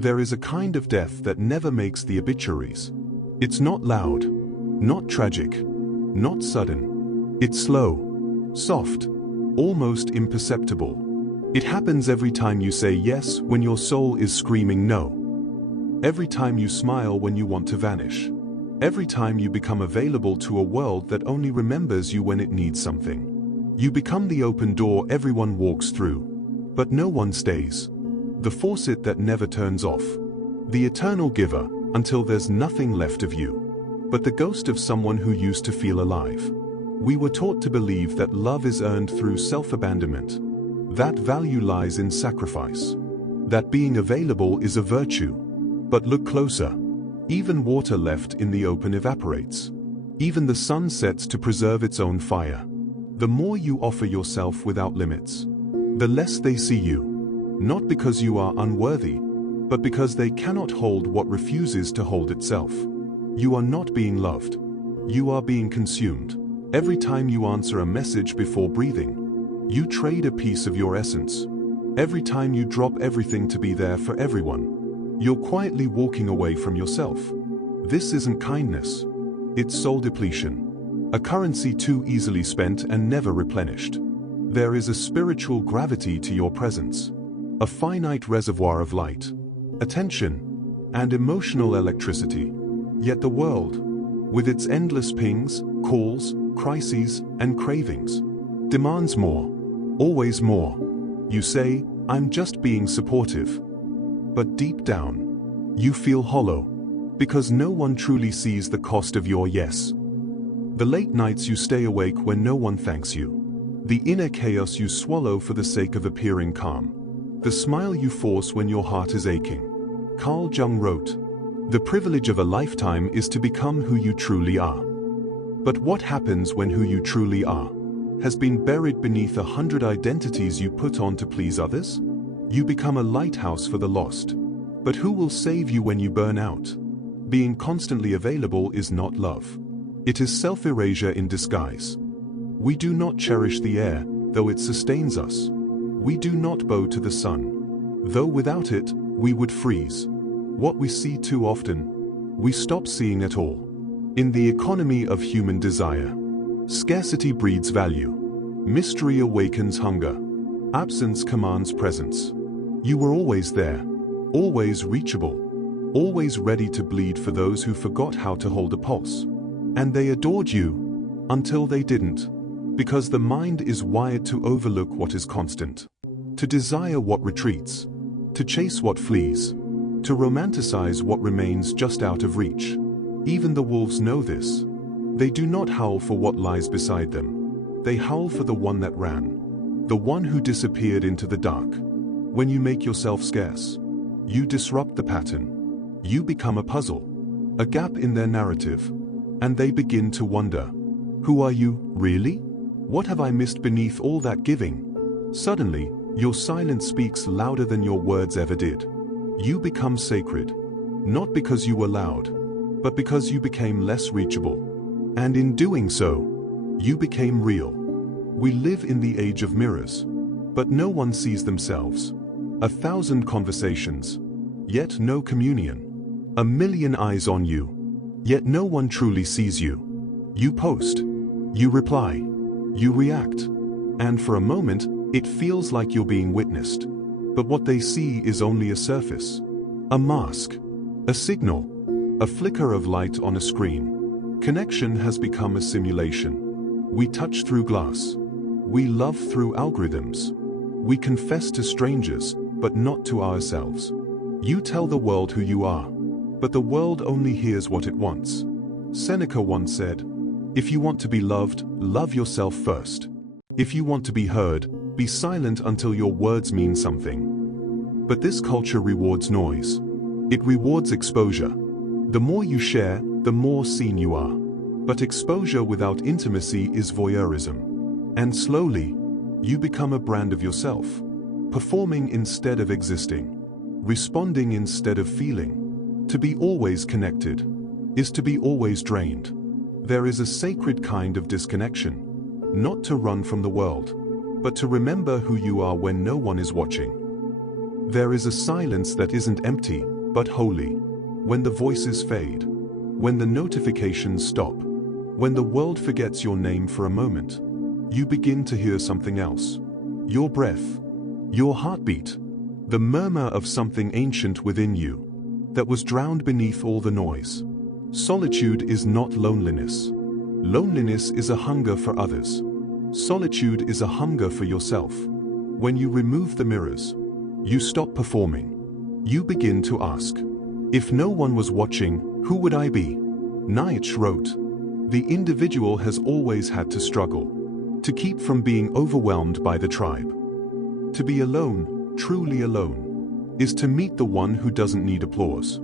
There is a kind of death that never makes the obituaries. It's not loud, not tragic, not sudden. It's slow, soft, almost imperceptible. It happens every time you say yes when your soul is screaming no. Every time you smile when you want to vanish. Every time you become available to a world that only remembers you when it needs something. You become the open door everyone walks through, but no one stays. The faucet that never turns off. The eternal giver, until there's nothing left of you, but the ghost of someone who used to feel alive. We were taught to believe that love is earned through self-abandonment. That value lies in sacrifice. That being available is a virtue. But look closer. Even water left in the open evaporates. Even the sun sets to preserve its own fire. The more you offer yourself without limits, the less they see you. Not because you are unworthy, but because they cannot hold what refuses to hold itself. You are not being loved. You are being consumed. Every time you answer a message before breathing, you trade a piece of your essence. Every time you drop everything to be there for everyone, you're quietly walking away from yourself. This isn't kindness. It's soul depletion. A currency too easily spent and never replenished. There is a spiritual gravity to your presence. A finite reservoir of light, attention, and emotional electricity. Yet the world, with its endless pings, calls, crises, and cravings, demands more, always more. You say, I'm just being supportive. But deep down, you feel hollow, because no one truly sees the cost of your yes. The late nights you stay awake when no one thanks you. The inner chaos you swallow for the sake of appearing calm. The smile you force when your heart is aching. Carl Jung wrote, "The privilege of a lifetime is to become who you truly are." But what happens when who you truly are has been buried beneath 100 identities you put on to please others? You become a lighthouse for the lost. But who will save you when you burn out? Being constantly available is not love. It is self-erasure in disguise. We do not cherish the air, though it sustains us. We do not bow to the sun, though without it, we would freeze. What we see too often, we stop seeing at all. In the economy of human desire, scarcity breeds value. Mystery awakens hunger. Absence commands presence. You were always there, always reachable, always ready to bleed for those who forgot how to hold a pulse. And they adored you, until they didn't. Because the mind is wired to overlook what is constant, to desire what retreats, to chase what flees, to romanticize what remains just out of reach. Even the wolves know this. They do not howl for what lies beside them. They howl for the one that ran, the one who disappeared into the dark. When you make yourself scarce, you disrupt the pattern. You become a puzzle, a gap in their narrative, and they begin to wonder, who are you, really? What have I missed beneath all that giving? Suddenly, your silence speaks louder than your words ever did. You become sacred, not because you were loud, but because you became less reachable. And in doing so, you became real. We live in the age of mirrors, but no one sees themselves. 1,000 conversations, yet no communion. 1,000,000 eyes on you, yet no one truly sees you. You post, you reply, you react, and for a moment, it feels like you're being witnessed. But what they see is only a surface, a mask, a signal, a flicker of light on a screen. Connection has become a simulation. We touch through glass. We love through algorithms. We confess to strangers, but not to ourselves. You tell the world who you are, but the world only hears what it wants. Seneca once said, "If you want to be loved, love yourself first. If you want to be heard, be silent until your words mean something." But this culture rewards noise. It rewards exposure. The more you share, the more seen you are. But exposure without intimacy is voyeurism. And slowly, you become a brand of yourself. Performing instead of existing. Responding instead of feeling. To be always connected is to be always drained. There is a sacred kind of disconnection. Not to run from the world, but to remember who you are when no one is watching. There is a silence that isn't empty, but holy. When the voices fade, when the notifications stop, when the world forgets your name for a moment, you begin to hear something else. Your breath, your heartbeat, the murmur of something ancient within you that was drowned beneath all the noise. Solitude is not loneliness. Loneliness is a hunger for others. Solitude is a hunger for yourself. When you remove the mirrors, you stop performing. You begin to ask, if no one was watching, who would I be? Nietzsche wrote, the individual has always had to struggle, to keep from being overwhelmed by the tribe. To be alone, truly alone, is to meet the one who doesn't need applause.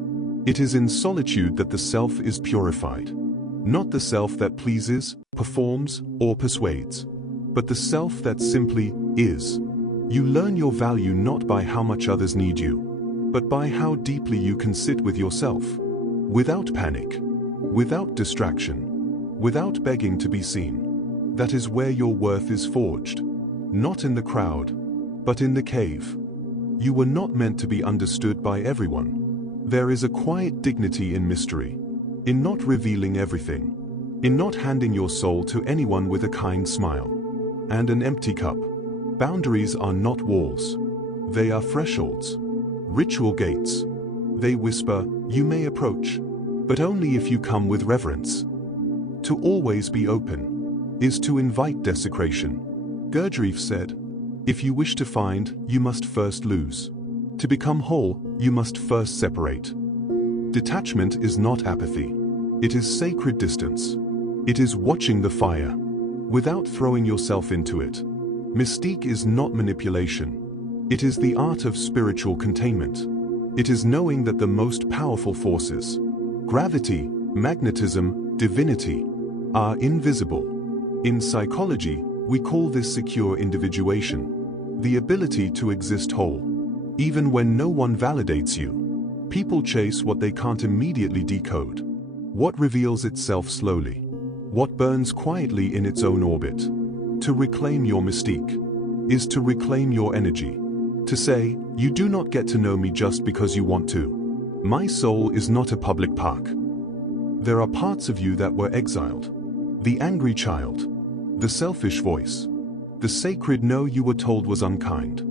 It is in solitude that the self is purified. Not the self that pleases, performs, or persuades, but the self that simply is. You learn your value not by how much others need you, but by how deeply you can sit with yourself. Without panic, without distraction, without begging to be seen. That is where your worth is forged. Not in the crowd, but in the cave. You were not meant to be understood by everyone. There is a quiet dignity in mystery, in not revealing everything, in not handing your soul to anyone with a kind smile and an empty cup. Boundaries are not walls. They are thresholds, ritual gates. They whisper, you may approach, but only if you come with reverence. To always be open is to invite desecration. Gurdjieff said, if you wish to find, you must first lose. To become whole, you must first separate. Detachment is not apathy. It is sacred distance. It is watching the fire without throwing yourself into it. Mystique is not manipulation. It is the art of spiritual containment. It is knowing that the most powerful forces, gravity, magnetism, divinity, are invisible. In psychology, we call this secure individuation, the ability to exist whole. Even when no one validates you, people chase what they can't immediately decode. What reveals itself slowly? What burns quietly in its own orbit? To reclaim your mystique is to reclaim your energy. To say, you do not get to know me just because you want to. My soul is not a public park. There are parts of you that were exiled. The angry child, the selfish voice, the sacred no you were told was unkind,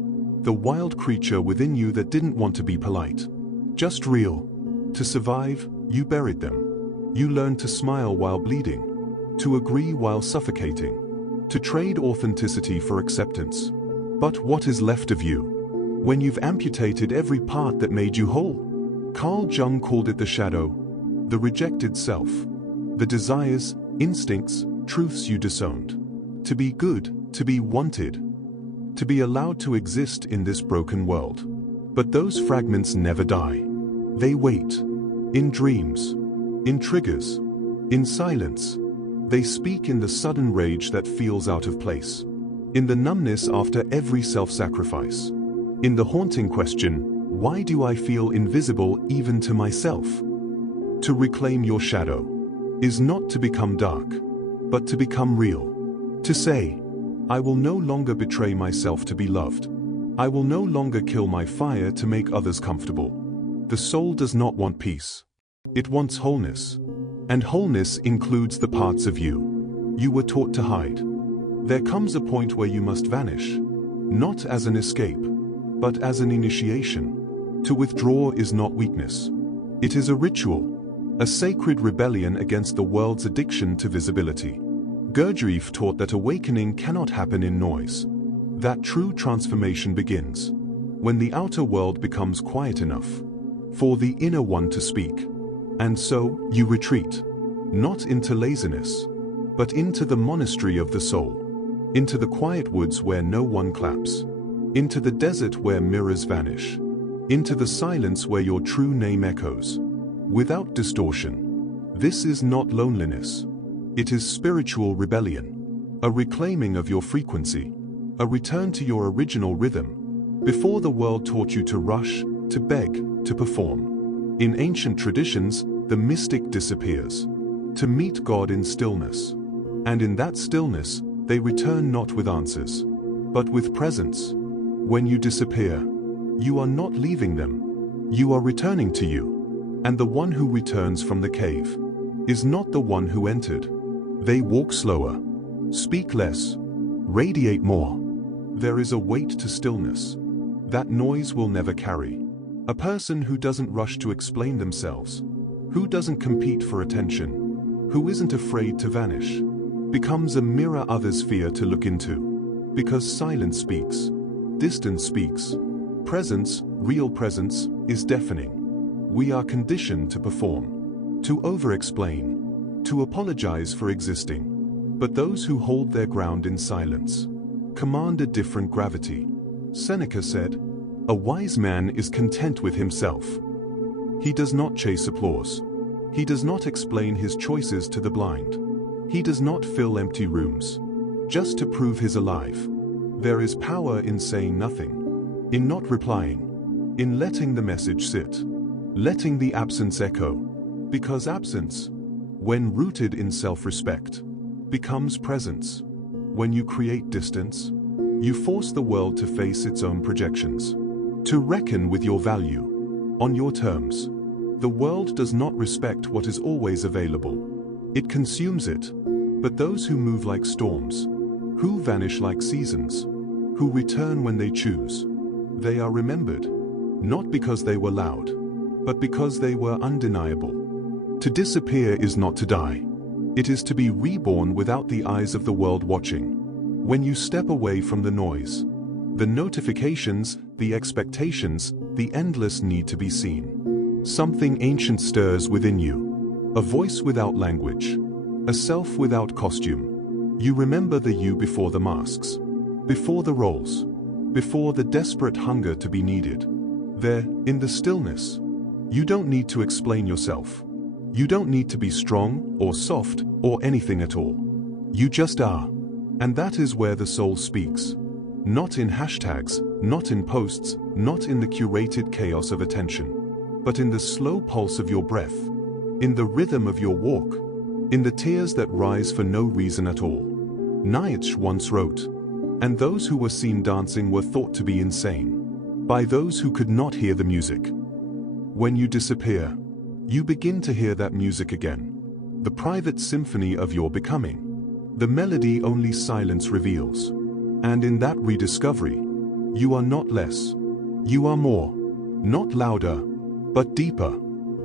the wild creature within you that didn't want to be polite, just real. To survive, you buried them. You learned to smile while bleeding, to agree while suffocating, to trade authenticity for acceptance. But what is left of you when you've amputated every part that made you whole? Carl Jung called it the shadow, the rejected self, the desires, instincts, truths you disowned. To be good, to be wanted, to be allowed to exist in this broken world. But those fragments never die. They wait. In dreams, in triggers, in silence. They speak in the sudden rage that feels out of place, in the numbness after every self-sacrifice, in the haunting question, why do I feel invisible even to myself? To reclaim your shadow is not to become dark, but to become real. To say, I will no longer betray myself to be loved. I will no longer kill my fire to make others comfortable. The soul does not want peace. It wants wholeness. And wholeness includes the parts of you were taught to hide. There comes a point where you must vanish, not as an escape, but as an initiation. To withdraw is not weakness. It is a ritual, a sacred rebellion against the world's addiction to visibility. Gurdjieff taught that awakening cannot happen in noise. That true transformation begins when the outer world becomes quiet enough for the inner one to speak. And so, you retreat, not into laziness, but into the monastery of the soul, into the quiet woods where no one claps, into the desert where mirrors vanish, into the silence where your true name echoes, without distortion. This is not loneliness. It is spiritual rebellion, a reclaiming of your frequency, a return to your original rhythm, before the world taught you to rush, to beg, to perform. In ancient traditions, the mystic disappears, to meet God in stillness. And in that stillness, they return not with answers, but with presence. When you disappear, You are not leaving them. You are returning to you. And the one who returns from the cave is not the one who entered. They walk slower, speak less, radiate more. There is a weight to stillness that noise will never carry. A person who doesn't rush to explain themselves, who doesn't compete for attention, who isn't afraid to vanish, becomes a mirror others fear to look into. Because silence speaks, distance speaks, presence, real presence, is deafening. We are conditioned to perform, to over-explain, to apologize for existing. But those who hold their ground in silence command a different gravity. Seneca said, "A wise man is content with himself." He does not chase applause. He does not explain his choices to the blind. He does not fill empty rooms just to prove he's alive. There is power in saying nothing, in not replying, in letting the message sit, letting the absence echo. Because absence, when rooted in self-respect, becomes presence. When you create distance, you force the world to face its own projections, to reckon with your value on your terms. The world does not respect what is always available. It consumes it. But those who move like storms, who vanish like seasons, who return when they choose, they are remembered, not because they were loud, but because they were undeniable. To disappear is not to die. It is to be reborn without the eyes of the world watching. When you step away from the noise, the notifications, the expectations, the endless need to be seen, something ancient stirs within you, a voice without language, a self without costume. You remember the you before the masks, before the roles, before the desperate hunger to be needed. There, in the stillness, you don't need to explain yourself. You don't need to be strong or soft or anything at all. You just are. And that is where the soul speaks. Not in hashtags, not in posts, not in the curated chaos of attention, but in the slow pulse of your breath, in the rhythm of your walk, in the tears that rise for no reason at all. Nietzsche once wrote, "And those who were seen dancing were thought to be insane by those who could not hear the music." When you disappear, you begin to hear that music again, the private symphony of your becoming, the melody only silence reveals. And in that rediscovery, you are not less, you are more, not louder, but deeper,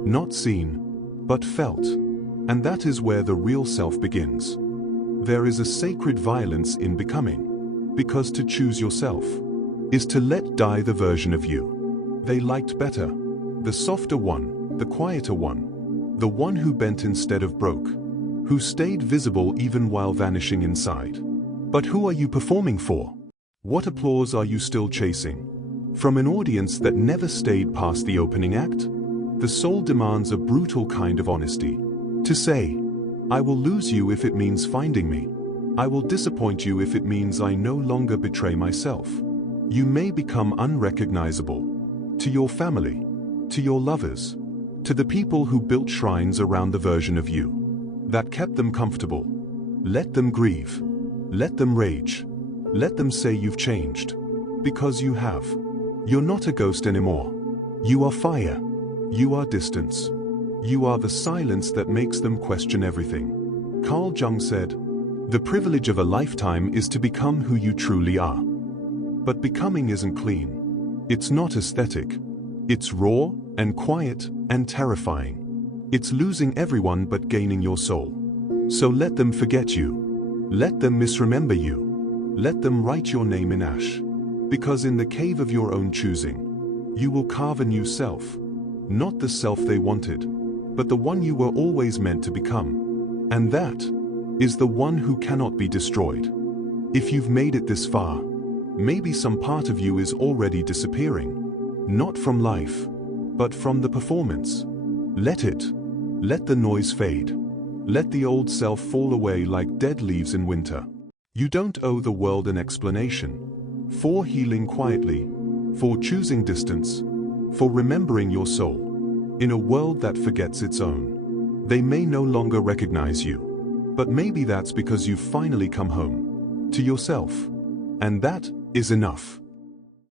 not seen, but felt. And that is where the real self begins. There is a sacred violence in becoming, because to choose yourself is to let die the version of you they liked better, the softer one, the quieter one, the one who bent instead of broke, who stayed visible even while vanishing inside. But who are you performing for? What applause are you still chasing? From an audience that never stayed past the opening act? The soul demands a brutal kind of honesty. To say, I will lose you if it means finding me. I will disappoint you if it means I no longer betray myself. You may become unrecognizable to your family, to your lovers, to the people who built shrines around the version of you that kept them comfortable. Let them grieve. Let them rage. Let them say you've changed. Because you have. You're not a ghost anymore. You are fire. You are distance. You are the silence that makes them question everything. Carl Jung said, "The privilege of a lifetime is to become who you truly are." But becoming isn't clean. It's not aesthetic. It's raw and quiet and terrifying. It's losing everyone but gaining your soul. So let them forget you. Let them misremember you. Let them write your name in ash. Because in the cave of your own choosing, you will carve a new self. Not the self they wanted, but the one you were always meant to become. And that is the one who cannot be destroyed. If you've made it this far, maybe some part of you is already disappearing. Not from life, but from the performance. Let it. Let the noise fade. Let the old self fall away like dead leaves in winter. You don't owe the world an explanation for healing quietly, for choosing distance, for remembering your soul. In a world that forgets its own, they may no longer recognize you. But maybe that's because you've finally come home to yourself. And that is enough.